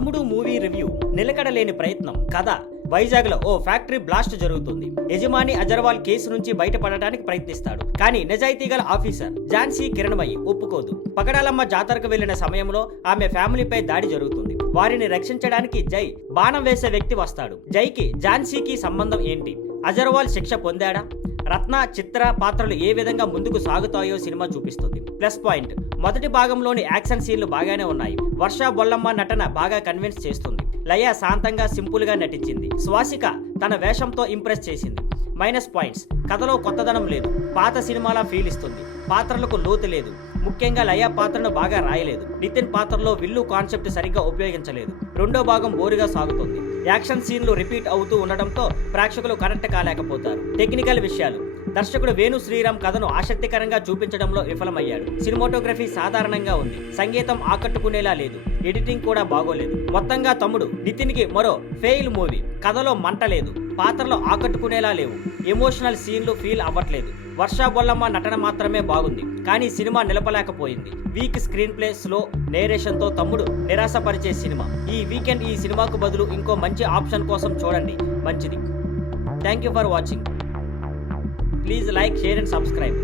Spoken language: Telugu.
తమ్ముడు మూవీ రివ్యూ. నిలకడలేని ప్రయత్నం. కథ. వైజాగ్ లో ఓ ఫ్యాక్టరీ బ్లాస్ట్ జరుగుతుంది. యజమాని అజర్వాల్ కేసు నుంచి బయటపడడానికి ప్రయత్నిస్తాడు. కానీ నిజాయితీ గల ఆఫీసర్ ఝాన్సీ కిరణ్మయి ఒప్పుకోదు. పకడాలమ్మ జాతరకు వెళ్లిన సమయంలో ఆమె ఫ్యామిలీపై దాడి జరుగుతుంది. వారిని రక్షించడానికి జై బాణం వేసే వ్యక్తి వస్తాడు. జైకి ఝాన్సీకి సంబంధం ఏంటి? అజర్వాల్ శిక్ష పొందాడా? రత్న చిత్ర పాత్రలు ఏ విధంగా ముందుకు సాగుతాయో సినిమా చూపిస్తుంది. ప్లస్ పాయింట్, మొదటి భాగంలోని యాక్షన్ సీన్లు బాగానే ఉన్నాయి. వర్ష బొల్లమ్మ నటన బాగా కన్విన్స్ చేస్తుంది. లయ శాంతంగా సింపుల్ గా నటించింది. స్వాసిక తన వేషంతో ఇంప్రెస్ చేసింది. మైనస్ పాయింట్స్, కథలో కొత్తదనం లేదు. పాత సినిమాల ఫీల్ ఇస్తుంది. పాత్రలకు లోతు లేదు. ముఖ్యంగా లయ పాత్రను బాగా రాయలేదు. నితిన్ పాత్రలో విల్లు కాన్సెప్ట్ సరిగ్గా ఉపయోగించలేదు. రెండో భాగం బోరుగా సాగుతుంది. యాక్షన్ సీన్లు రిపీట్ అవుతూ ఉండడంతో ప్రేక్షకులు కనెక్ట్ కాలేకపోతారు. టెక్నికల్ విషయాలు, దర్శకుడు వేణు శ్రీరామ్ కథను ఆసక్తికరంగా చూపించడంలో విఫలమయ్యాడు. సినిమాటోగ్రఫీ సాధారణంగా ఉంది. సంగీతం ఆకట్టుకునేలా లేదు. ఎడిటింగ్ కూడా బాగోలేదు. మొత్తంగా తమ్ముడు నితిన్ కి మరో ఫెయిల్ మూవీ. కథలో మంట లేదు. పాత్రలో ఆకట్టుకునేలా లేవు. ఎమోషనల్ సీన్లు ఫీల్ అవ్వట్లేదు. వర్ష బొల్లమ్మ నటన మాత్రమే బాగుంది, కానీ సినిమా నిలపలేకపోయింది. Weak screenplay, slow narration తో తమ్ముడు నిరాశపరిచే సినిమా. ఈ వీకెండ్ ఈ సినిమాకు బదులు ఇంకో మంచి ఆప్షన్ కోసం చూడండి, మంచిది. Thank you for watching. Please like, share and subscribe.